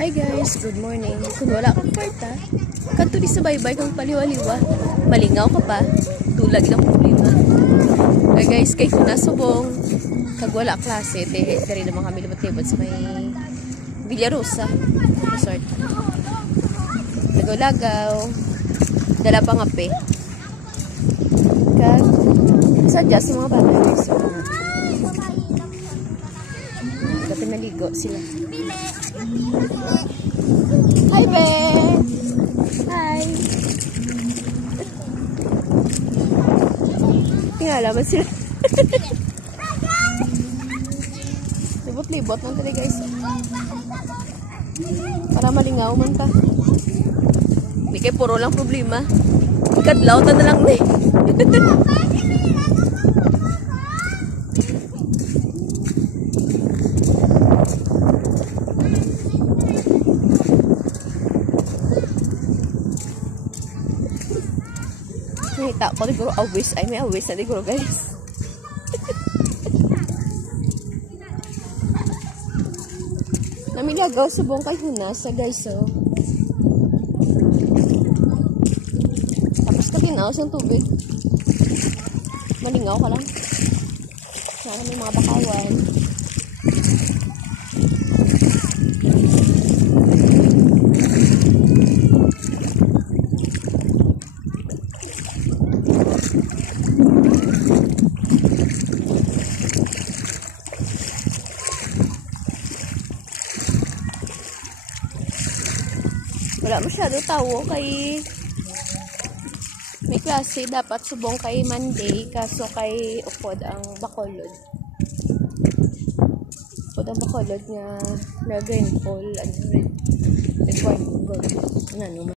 Hi guys, good morning. Kung wala kang kwarta, kanto di sa baybay kang paliwaliwa. Malingaw ka pa, dulag ng problema. Kaya guys, kay kuna subong, kag wala klase, dari naman kami lumot-libot sa may Villarosa Resort. Lagaw-lagaw, dala pang ape. Kag sadya sa mga bata guys. Dati naligo sila. Hi, be! Hi! Tingala ba sila? Libot-libot man tali guys. Para malingaw man ta. Hindi kay puro lang problema. Ikadlaw ta na lang ni. Nakita ko siguro awis. Ay, may awis na siguro guys. Namilagaw sa buong kay Hunasa guys, so. Tapos katinaos yung tubig. Malingaw ka lang. Sana may mga bakawan. Wala masyado tao kay may klase dapat subong kay Monday kaso kay upod ang Bacolod. Upod ang Bacolod nga na rainfall and red white gold. Ano